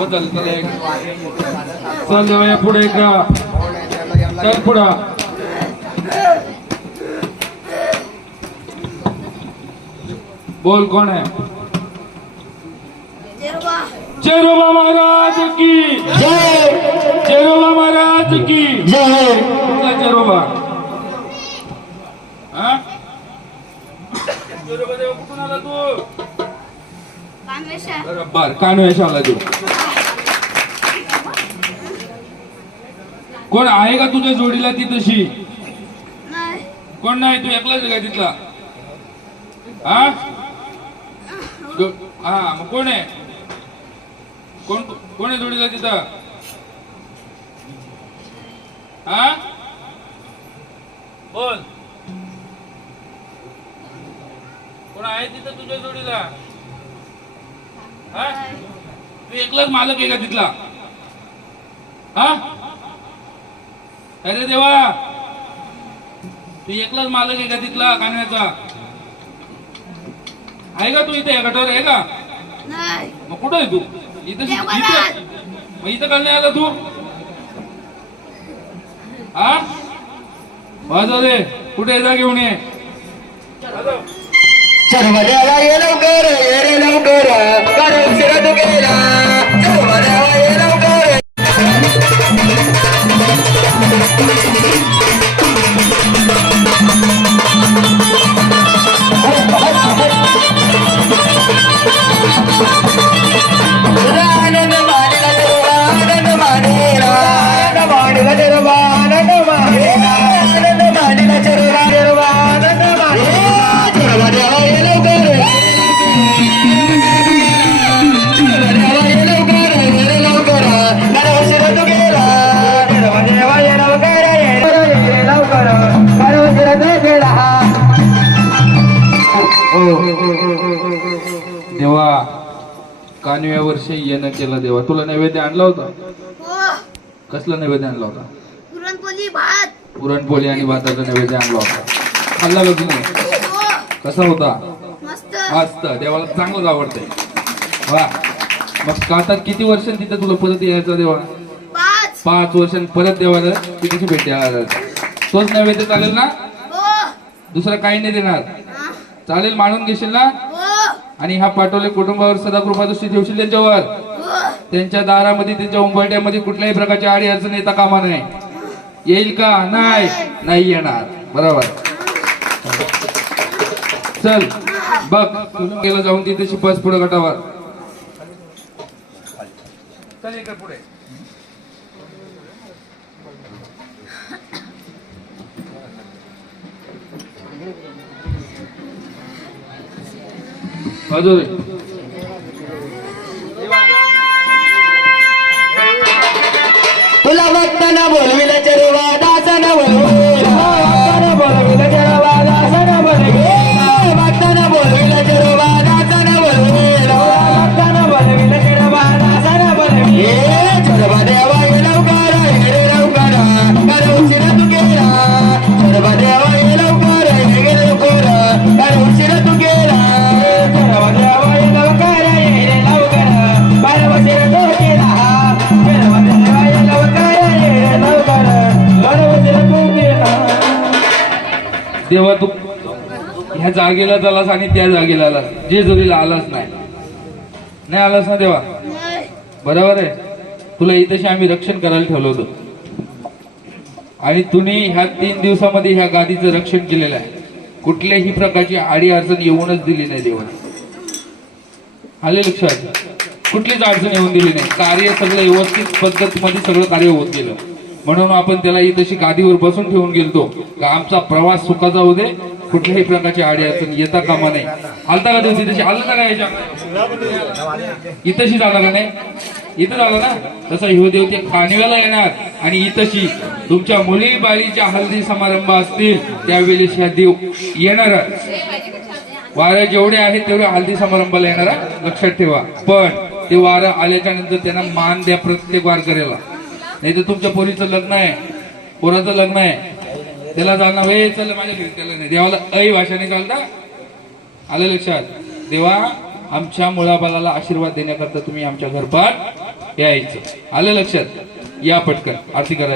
लावायचा बदल चला एक चल पुढे चल पुढं. बोल कोण आहे? चेरोबा महाराज की. जय चेरोबा महाराज की. जय चेरोबा हा? कुठून आला तू? कानवेश आला तू कोण आहे का तुझ्या जोडीला ती तशी? कोण नाही? तू एकलाच का तिथला? हा? हा मग कोण आहे? कोण कोण आहे जोडीला तिथं? हा? बोल. कोण आहे तिथं तुझ्या जोडीला? हा? तू एकलाच मालक आहे का तिथला? हा? अरे देवा! तू एकलाच मालक आहे का तिथला कान्याचा आहे का तू इथे या गटावर आहे का? मग कुठं आहे तू? इथं मग इथं का नाही आला तू? हा? वाजव दे कुठे जा घेऊन ये. सर्व देवा ये लवकर ये रे लवकर कारण देवा कानव्या वर्षी येणं केलं देवा. तुला नैवेद्य आणला होता? कसला नैवेद्य आणला होता? पुरणपोळी भात. पुरणपोळी आणि भाताचा नैवेद्य आणला होता. खाल्ला का तुम्ही? हो, कसा होता? मस्त. देवाला चांगलंच आवडतंय. वा. मग आता किती वर्ष तिथे तुला परत यायचं देवा? पाच. वर्षांनी परत देवाला कितीची भेट द्यायला. तोच नैवेद्य चालेल ना? हो. दुसरं काही नाही देणार. चालेल मानून घेशील ना? हो. आणि हा पाठवले कुटुंबावर सदा कृपादृष्टी ठेवशील त्यांच्यावर. हो. त्यांच्या दारामध्ये त्यांच्या उंबरट्यामध्ये कुठल्याही प्रकारची आडी अडचण येता कामा नाही येईल का? नाही. नाही. येणार. बरोबर. चल. बघ गेला जाऊन तिथे शिपास पुढे गटावर. पुढे. वाजव देवा तू ह्या जागेला झालास आणि त्या जागेला आलास. जे जोरीला आलास नाही. नाही आलास ना देवा? नाही. बरोबर आहे. तुला इथेशी आम्ही रक्षण करायला ठेवलं होतं. आणि तुम्ही ह्या तीन दिवसामध्ये ह्या गादीचं रक्षण केलेलं आहे. कुठल्याही प्रकारची आडी अडचण येऊनच दिली नाही देवाने आले लक्षात कुठलीच अडचण येऊन दिली नाही. कार्य सगळं व्यवस्थित पद्धतीमध्ये सगळं कार्य होत गेलं. म्हणून आपण त्याला तशी गादीवर बसून ठेवून गेलतो. का आमचा प्रवास सुखाचा होऊ दे कुठल्याही प्रकारची आडी अडचण येता कामा नाही आलता का तुम्ही तशी आलता का याच्या? इथशी झाला का नाही? इथं झाला ना? तसा ह्यो देव ते कानव्याला येणार. आणि इथशी तुमच्या मुली बाळीच्या हल्दी समारंभ असतील त्यावेळेस ह्या देव येणार. वारं जेवढे आहेत तेवढे हल्दी समारंभाला येणार. लक्षात ठेवा. पण ते वारं आल्याच्यानंतर त्यांना मान द्या प्रत्येक वारकऱ्याला. नाही तर तुमच्या पोरीचं लग्न आहे. पोराचं लग्न आहे. त्याला जाणं वे चल माझ्या घरी त्याला नाही. देवाला ऐ भाषाने चालता आलं लक्षात? देवा आमच्या मुळाबाला आशीर्वाद देण्याकरता तुम्ही आमच्या घरपाट यायचं. आलं लक्षात? या पटकन. आरती करा